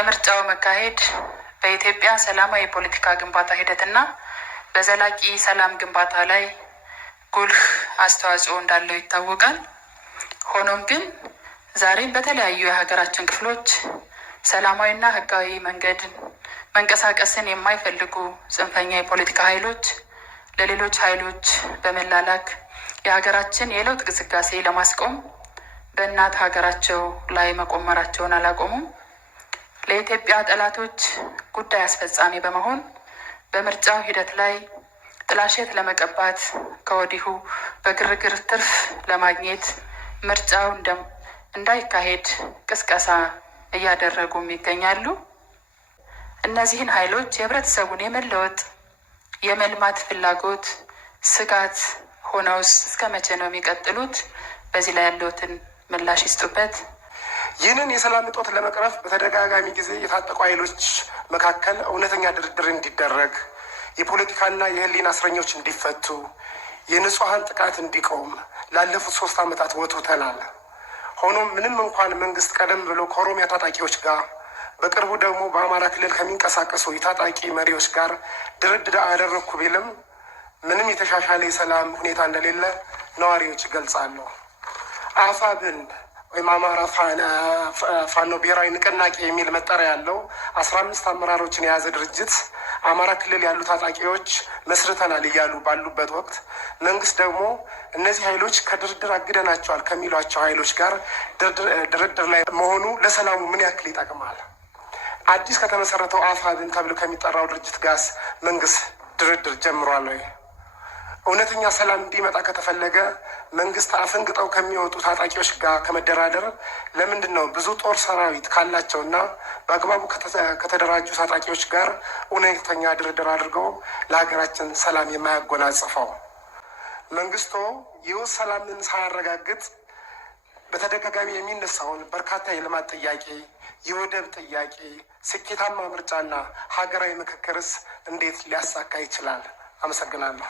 የምርጫው መካሄድ በኢትዮጵያ ሰላማዊ የፖለቲካ ግንባታ ሂደትና በዘላቂ ሰላም ግንባታ ላይ ጉልህ አስተዋጽኦ እንዳለው ይታወቃል። ሆኖም ግን ዛሬም በተለያዩ የሀገራችን ክፍሎች ሰላማዊና ሕጋዊ መንገድን መንቀሳቀስን የማይፈልጉ ጽንፈኛ የፖለቲካ ኃይሎች ለሌሎች ኃይሎች በመላላክ የሀገራችን የለውጥ ግስጋሴ ለማስቆም በእናት ሀገራቸው ላይ መቆመራቸውን አላቆሙም። ለኢትዮጵያ ጠላቶች ጉዳይ አስፈጻሚ በመሆን በምርጫው ሂደት ላይ ጥላሸት ለመቀባት ከወዲሁ በግርግር ትርፍ ለማግኘት ምርጫው እንዳይካሄድ ቅስቀሳ እያደረጉም ይገኛሉ። እነዚህን ኃይሎች የህብረተሰቡን የመለወጥ የመልማት ፍላጎት ስጋት ሆነውስ እስከ መቼ ነው የሚቀጥሉት? በዚህ ላይ ያለውትን ምላሽ ይስጡበት። ይህንን የሰላም እጦት ለመቅረፍ በተደጋጋሚ ጊዜ የታጠቁ ኃይሎች መካከል እውነተኛ ድርድር እንዲደረግ፣ የፖለቲካና የህሊና እስረኞች እንዲፈቱ፣ የንጹሐን ጥቃት እንዲቆም ላለፉት 3 ዓመታት ወትውተናል። ሆኖም ምንም እንኳን መንግስት ቀደም ብሎ ከኦሮሚያ ታጣቂዎች ጋር በቅርቡ ደግሞ በአማራ ክልል ከሚንቀሳቀሱ የታጣቂ መሪዎች ጋር ድርድር አደረግኩ ቢልም ምንም የተሻሻለ የሰላም ሁኔታ እንደሌለ ነዋሪዎች ይገልጻሉ። አፋብን ወይም አማራ ፋኖ ብሔራዊ ንቅናቄ የሚል መጠሪያ ያለው 15 አመራሮችን የያዘ ድርጅት አማራ ክልል ያሉ ታጣቂዎች መስርተናል እያሉ ባሉበት ወቅት መንግስት ደግሞ እነዚህ ኃይሎች ከድርድር አግደናቸዋል ከሚሏቸው ኃይሎች ጋር ድርድር ላይ መሆኑ ለሰላሙ ምን ያክል ይጠቅማል? አዲስ ከተመሰረተው አፋብን ተብሎ ከሚጠራው ድርጅት ጋርስ መንግስት ድርድር ጀምሯል ወይ? እውነተኛ ሰላም እንዲመጣ ከተፈለገ መንግስት አፈንግጠው ከሚወጡ ታጣቂዎች ጋር ከመደራደር ለምንድን ነው ብዙ ጦር ሰራዊት ካላቸውና በአግባቡ ከተደራጁ ታጣቂዎች ጋር እውነተኛ ድርድር አድርገው ለሀገራችን ሰላም የማያጎናጽፈው? መንግስቶ ይህ ሰላምን ሳያረጋግጥ በተደጋጋሚ የሚነሳውን በርካታ የልማት ጥያቄ፣ የወደብ ጥያቄ፣ ስኬታማ ምርጫና ሀገራዊ ምክክርስ እንዴት ሊያሳካ ይችላል? አመሰግናለሁ።